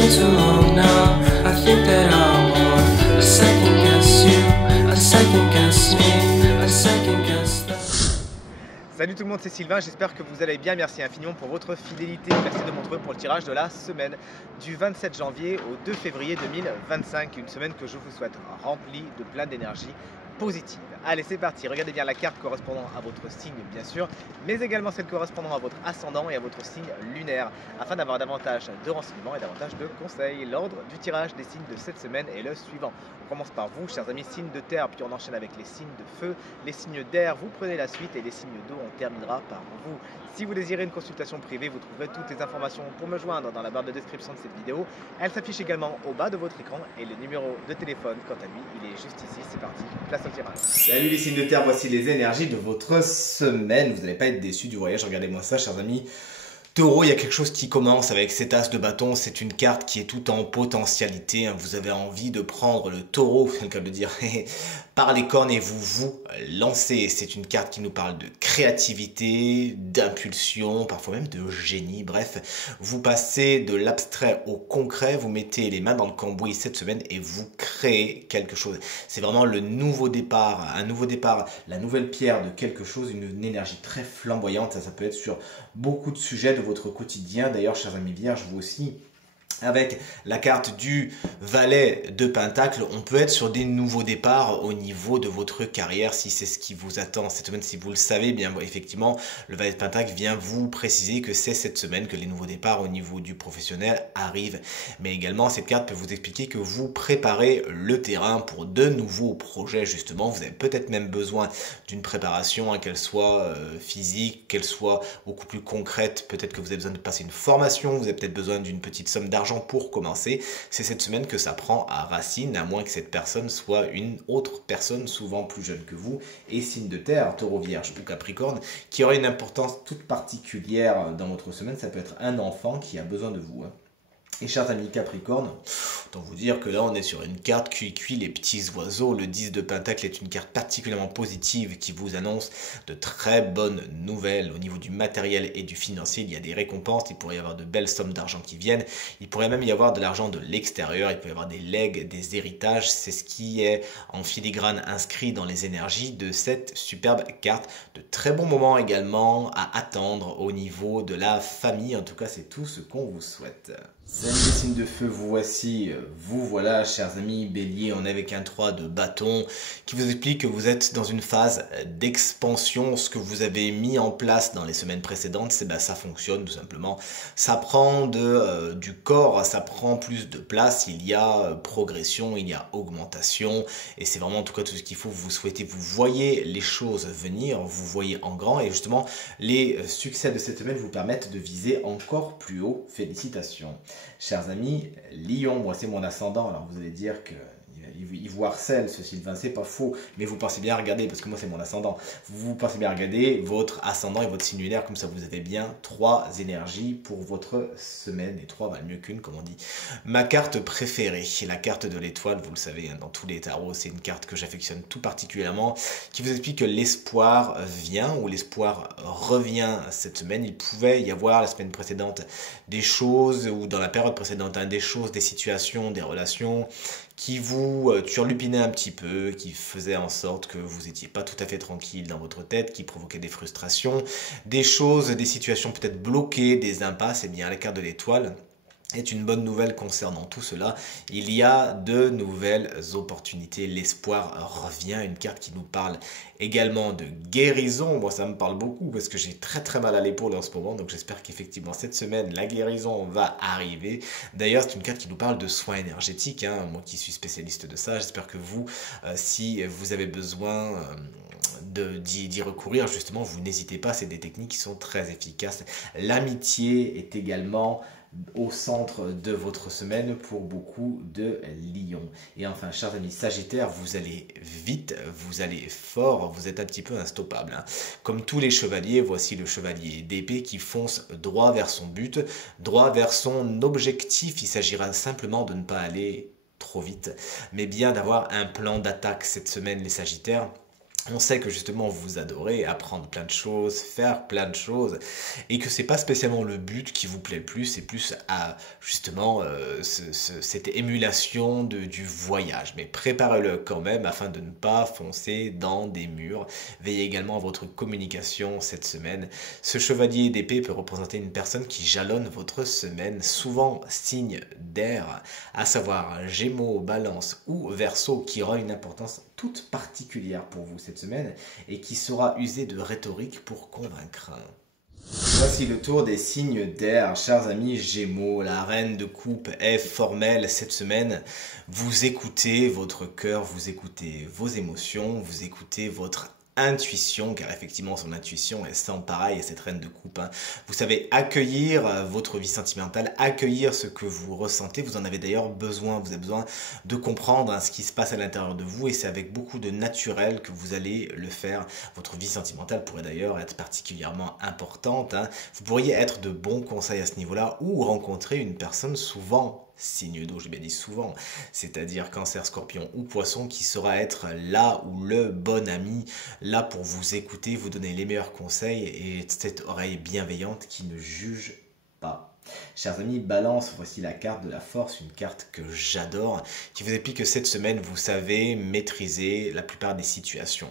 been too long now. I think that I want a second guess you, a second guess me, a second guess that. Salut tout le monde, c'est Sylvain, j'espère que vous allez bien, merci infiniment pour votre fidélité. Merci de Montreux pour le tirage de la semaine du 27 janvier au 2 février 2025. Une semaine que je vous souhaite remplie de plein d'énergie positive. Allez, c'est parti, regardez bien la carte correspondant à votre signe bien sûr, mais également celle correspondant à votre ascendant et à votre signe lunaire, afin d'avoir davantage de renseignements et davantage de conseils. L'ordre du tirage des signes de cette semaine est le suivant. On commence par vous, chers amis, signes de terre, puis on enchaîne avec les signes de feu, les signes d'air, vous prenez la suite, et les signes d'eau, on terminera par vous. Si vous désirez une consultation privée, vous trouverez toutes les informations pour me joindre dans la barre de description de cette vidéo. Elle s'affiche également au bas de votre écran, et le numéro de téléphone, quant à lui, il est juste ici. C'est parti, place au tirage. Salut les signes de terre, voici les énergies de votre semaine. Vous n'allez pas être déçus du voyage, regardez-moi ça, chers amis. Taureau, il y a quelque chose qui commence avec cet as de bâton. C'est une carte qui est tout en potentialité. Vous avez envie de prendre le taureau, c'est le cas de dire, par les cornes et vous lancez. C'est une carte qui nous parle de créativité, d'impulsion, parfois même de génie. Bref, vous passez de l'abstrait au concret. Vous mettez les mains dans le cambouis cette semaine et vous créez quelque chose. C'est vraiment le nouveau départ, un nouveau départ, la nouvelle pierre de quelque chose, une énergie très flamboyante. Ça peut être sur beaucoup de sujets de votre quotidien. D'ailleurs, chers amis vierges, vous aussi, avec la carte du valet de pentacle, on peut être sur des nouveaux départs au niveau de votre carrière, si c'est ce qui vous attend cette semaine. Si vous le savez, bien effectivement, le valet de pentacle vient vous préciser que c'est cette semaine que les nouveaux départs au niveau du professionnel arrivent. Mais également, cette carte peut vous expliquer que vous préparez le terrain pour de nouveaux projets, justement. Vous avez peut-être même besoin d'une préparation, qu'elle soit physique, qu'elle soit beaucoup plus concrète. Peut-être que vous avez besoin de passer une formation, vous avez peut-être besoin d'une petite somme d'argent pour commencer. C'est cette semaine que ça prend à racine, à moins que cette personne soit une autre personne, souvent plus jeune que vous, et signe de terre, taureau, vierge ou capricorne, qui aurait une importance toute particulière dans votre semaine. Ça peut être un enfant qui a besoin de vous. Et chers amis Capricorne, autant vous dire que là on est sur une carte cuit les petits oiseaux. Le 10 de Pentacle est une carte particulièrement positive qui vous annonce de très bonnes nouvelles au niveau du matériel et du financier. Il y a des récompenses, il pourrait y avoir de belles sommes d'argent qui viennent, il pourrait même y avoir de l'argent de l'extérieur, il peut y avoir des legs, des héritages. C'est ce qui est en filigrane inscrit dans les énergies de cette superbe carte. De très bons moments également à attendre au niveau de la famille. En tout cas, c'est tout ce qu'on vous souhaite. Amis des signes de feu, vous voici, vous voilà, chers amis Bélier, on est avec un 3 de bâton qui vous explique que vous êtes dans une phase d'expansion. Ce que vous avez mis en place dans les semaines précédentes, ça fonctionne tout simplement. Ça prend du corps, ça prend plus de place, il y a progression, il y a augmentation, et c'est vraiment en tout cas tout ce qu'il faut. Vous souhaitez, vous voyez les choses venir, vous voyez en grand, et justement les succès de cette semaine vous permettent de viser encore plus haut. Félicitations. Chers amis, Lion, moi c'est mon ascendant, alors vous allez dire que il vous harcèle ce Sylvain, c'est pas faux, mais vous pensez bien à regarder, parce que moi c'est mon ascendant, vous pensez bien à regarder votre ascendant et votre signe lunaire, comme ça vous avez bien 3 énergies pour votre semaine, et 3 valent mieux qu'une, comme on dit. Ma carte préférée, la carte de l'étoile, vous le savez, dans tous les tarots, c'est une carte que j'affectionne tout particulièrement, qui vous explique que l'espoir vient, ou l'espoir revient cette semaine. Il pouvait y avoir la semaine précédente des choses, ou dans la période précédente, des choses, des situations, des relations, qui vous turlupinaient un petit peu, qui faisaient en sorte que vous n'étiez pas tout à fait tranquille dans votre tête, qui provoquaient des frustrations, des choses, des situations peut-être bloquées, des impasses. Et bien la carte de l'étoile est une bonne nouvelle concernant tout cela. Il y a de nouvelles opportunités, l'espoir revient, une carte qui nous parle également de guérison. Moi ça me parle beaucoup parce que j'ai très mal à l'épaule en ce moment, donc j'espère qu'effectivement cette semaine la guérison va arriver. D'ailleurs c'est une carte qui nous parle de soins énergétiques, moi qui suis spécialiste de ça, j'espère que vous, si vous avez besoin d'y recourir, justement, vous n'hésitez pas, c'est des techniques qui sont très efficaces. L'amitié est également au centre de votre semaine pour beaucoup de lions. Et enfin, chers amis Sagittaires, vous allez vite, vous allez fort, vous êtes un petit peu instoppable. Comme tous les chevaliers, voici le chevalier d'épée qui fonce droit vers son but, droit vers son objectif. Il s'agira simplement de ne pas aller trop vite, mais bien d'avoir un plan d'attaque cette semaine, les Sagittaires. On sait que justement vous adorez apprendre plein de choses, faire plein de choses, et que c'est pas spécialement le but qui vous plaît le plus, c'est plus à justement cette émulation du voyage. Mais préparez-le quand même afin de ne pas foncer dans des murs. Veillez également à votre communication cette semaine. Ce chevalier d'épée peut représenter une personne qui jalonne votre semaine, souvent signe d'air, à savoir Gémeaux, Balance ou Verseau, qui aura une importance toute particulière pour vous cette semaine et qui saura user de rhétorique pour convaincre. Voici le tour des signes d'air, chers amis Gémeaux. La reine de coupe est formelle cette semaine. Vous écoutez votre cœur, vous écoutez vos émotions, vous écoutez votre intuition, car effectivement son intuition est sans pareil à cette reine de coupe. Hein. Vous savez accueillir votre vie sentimentale, accueillir ce que vous ressentez. Vous en avez d'ailleurs besoin. Vous avez besoin de comprendre ce qui se passe à l'intérieur de vous, et c'est avec beaucoup de naturel que vous allez le faire. Votre vie sentimentale pourrait d'ailleurs être particulièrement importante. Hein. Vous pourriez être de bons conseils à ce niveau-là, ou rencontrer une personne souvent signe d'eau, j'ai bien dit souvent, c'est-à-dire Cancer, Scorpion ou Poisson, qui saura être là ou le bon ami, là pour vous écouter, vous donner les meilleurs conseils, et cette oreille bienveillante qui ne juge pas. Chers amis Balance, voici la carte de la force, une carte que j'adore, qui vous explique que cette semaine, vous savez maîtriser la plupart des situations.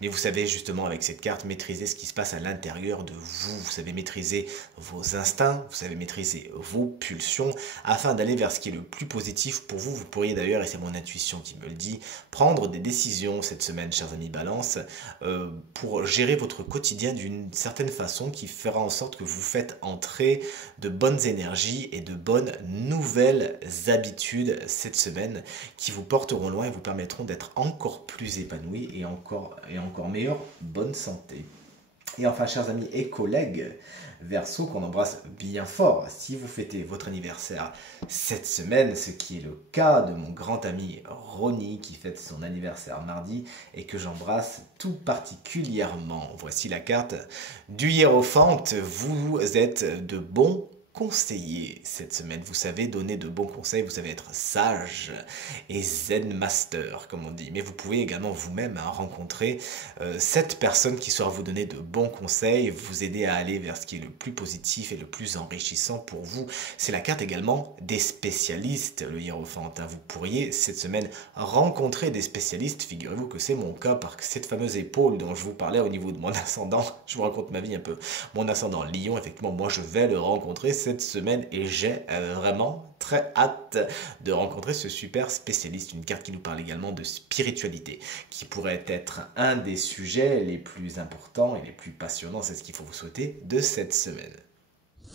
Mais vous savez justement avec cette carte maîtriser ce qui se passe à l'intérieur de vous. Vous savez maîtriser vos instincts, vous savez maîtriser vos pulsions, afin d'aller vers ce qui est le plus positif pour vous. Vous pourriez d'ailleurs, et c'est mon intuition qui me le dit, prendre des décisions cette semaine, chers amis Balance, pour gérer votre quotidien d'une certaine façon qui fera en sorte que vous faites entrer de bonnes énergies et de bonnes nouvelles habitudes cette semaine, qui vous porteront loin et vous permettront d'être encore plus épanoui et encore meilleure bonne santé. Et enfin, chers amis et collègues Verseau, qu'on embrasse bien fort, si vous fêtez votre anniversaire cette semaine, ce qui est le cas de mon grand ami Ronnie qui fête son anniversaire mardi et que j'embrasse tout particulièrement. Voici la carte du hiérophante. Vous êtes de bons conseiller cette semaine. Vous savez donner de bons conseils, vous savez être sage et zen master, comme on dit. Mais vous pouvez également vous-même rencontrer cette personne qui saura vous donner de bons conseils, vous aider à aller vers ce qui est le plus positif et le plus enrichissant pour vous. C'est la carte également des spécialistes, le hiérophante. Vous pourriez cette semaine rencontrer des spécialistes. Figurez-vous que c'est mon cas, parce que cette fameuse épaule dont je vous parlais au niveau de mon ascendant, je vous raconte ma vie un peu. Mon ascendant Lion, effectivement, moi je vais le rencontrer cette semaine et j'ai vraiment très hâte de rencontrer ce super spécialiste. Une carte qui nous parle également de spiritualité, qui pourrait être un des sujets les plus importants et les plus passionnants. C'est ce qu'il faut vous souhaiter de cette semaine.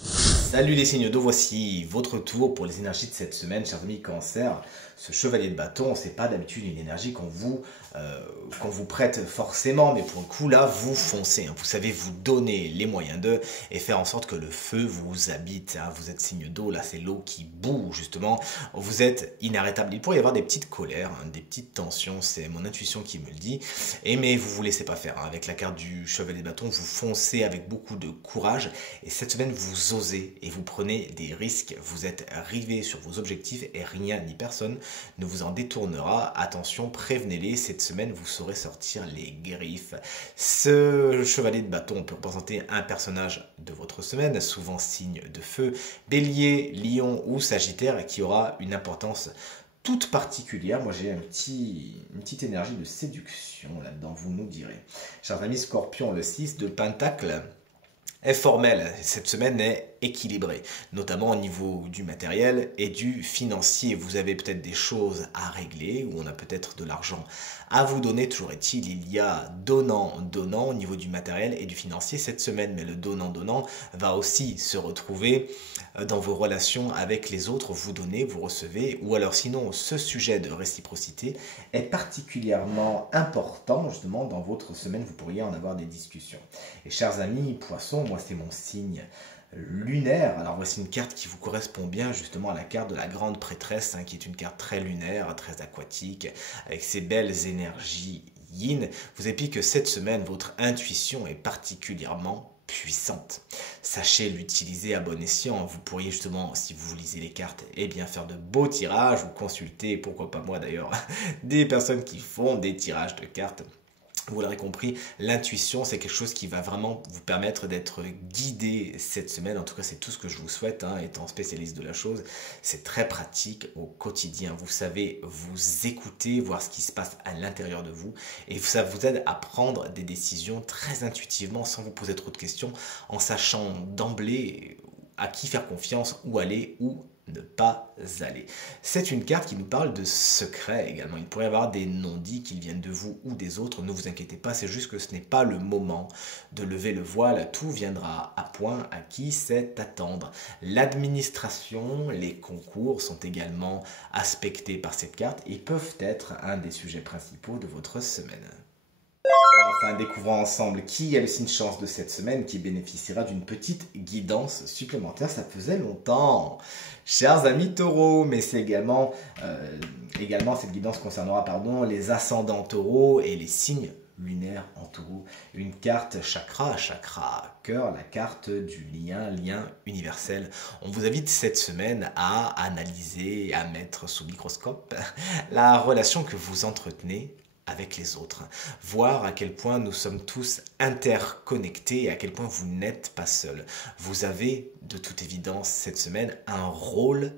Salut les signes d'eau, voici votre tour pour les énergies de cette semaine, chers amis Cancer. Ce chevalier de bâton, c'est pas d'habitude une énergie qu'on vous prête forcément, mais pour le coup là, vous foncez. Hein. Vous savez vous donner les moyens d'eux et faire en sorte que le feu vous habite. Hein. Vous êtes signe d'eau, là c'est l'eau qui bout justement. Vous êtes inarrêtable. Il pourrait y avoir des petites colères, hein, des petites tensions, c'est mon intuition qui me le dit. Mais vous vous laissez pas faire. Hein. Avec la carte du chevalier de bâton, vous foncez avec beaucoup de courage. Et cette semaine, vous osez et vous prenez des risques. Vous êtes rivé sur vos objectifs et rien ni personne ne vous en détournera. Attention, prévenez-les, cette semaine vous saurez sortir les griffes. Ce chevalier de bâton peut représenter un personnage de votre semaine, souvent signe de feu, bélier, lion ou sagittaire, qui aura une importance toute particulière. Moi j'ai une petite énergie de séduction là-dedans, vous nous direz. Chers amis Scorpion, le 6 de Pentacle est formel. Cette semaine est équilibrée, notamment au niveau du matériel et du financier. Vous avez peut-être des choses à régler, ou on a peut-être de l'argent à vous donner. Toujours est-il, il y a donnant au niveau du matériel et du financier cette semaine, mais le donnant va aussi se retrouver dans vos relations avec les autres. Vous donnez, vous recevez, ou alors sinon ce sujet de réciprocité est particulièrement important justement dans votre semaine. Vous pourriez en avoir des discussions. Et chers amis Poissons, moi c'est mon signe lunaire. Alors voici une carte qui vous correspond bien justement à la carte de la grande prêtresse, hein, qui est une carte très lunaire, très aquatique, avec ses belles énergies yin. Vous explique que cette semaine, votre intuition est particulièrement puissante. Sachez l'utiliser à bon escient. Vous pourriez justement, si vous lisez les cartes, eh bien faire de beaux tirages ou consulter, pourquoi pas moi d'ailleurs, des personnes qui font des tirages de cartes. Vous l'aurez compris, l'intuition, c'est quelque chose qui va vraiment vous permettre d'être guidé cette semaine. En tout cas, c'est tout ce que je vous souhaite, hein, étant spécialiste de la chose. C'est très pratique au quotidien. Vous savez vous écouter, voir ce qui se passe à l'intérieur de vous. Et ça vous aide à prendre des décisions très intuitivement, sans vous poser trop de questions, en sachant d'emblée à qui faire confiance, où aller, où ne pas aller. C'est une carte qui nous parle de secrets également. Il pourrait y avoir des non-dits qui viennent de vous ou des autres. Ne vous inquiétez pas, c'est juste que ce n'est pas le moment de lever le voile. Tout viendra à point. À qui c'est attendre. L'administration, les concours sont également aspectés par cette carte et peuvent être un des sujets principaux de votre semaine. Enfin, découvrons ensemble qui a le signe chance de cette semaine qui bénéficiera d'une petite guidance supplémentaire. Ça faisait longtemps. Chers amis taureaux, mais c'est également cette guidance concernera les ascendants taureaux et les signes lunaires en taureau. Une carte chakra cœur, la carte du lien universel. On vous invite cette semaine à analyser, à mettre sous microscope la relation que vous entretenez avec les autres, voir à quel point nous sommes tous interconnectés et à quel point vous n'êtes pas seul. Vous avez de toute évidence cette semaine un rôle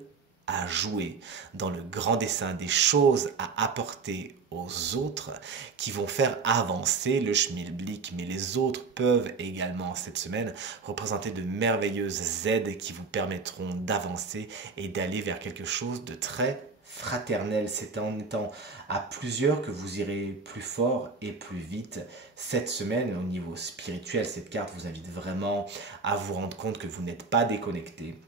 à jouer dans le grand dessin, des choses à apporter aux autres qui vont faire avancer le schmilblick, mais les autres peuvent également cette semaine représenter de merveilleuses aides qui vous permettront d'avancer et d'aller vers quelque chose de très fraternel. C'est en étant à plusieurs que vous irez plus fort et plus vite. Cette semaine, au niveau spirituel, cette carte vous invite vraiment à vous rendre compte que vous n'êtes pas déconnecté.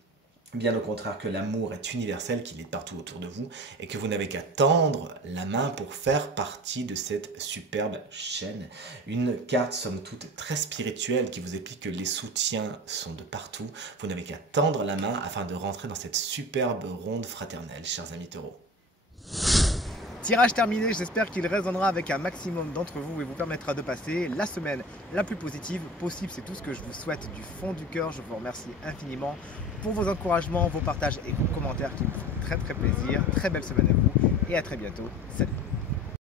Bien au contraire, que l'amour est universel, qu'il est partout autour de vous et que vous n'avez qu'à tendre la main pour faire partie de cette superbe chaîne. Une carte, somme toute, très spirituelle qui vous explique que les soutiens sont de partout. Vous n'avez qu'à tendre la main afin de rentrer dans cette superbe ronde fraternelle, chers amis taureaux. Tirage terminé, j'espère qu'il résonnera avec un maximum d'entre vous et vous permettra de passer la semaine la plus positive possible. C'est tout ce que je vous souhaite du fond du cœur. Je vous remercie infiniment pour vos encouragements, vos partages et vos commentaires qui me font très plaisir. Très belle semaine à vous et à très bientôt. Salut!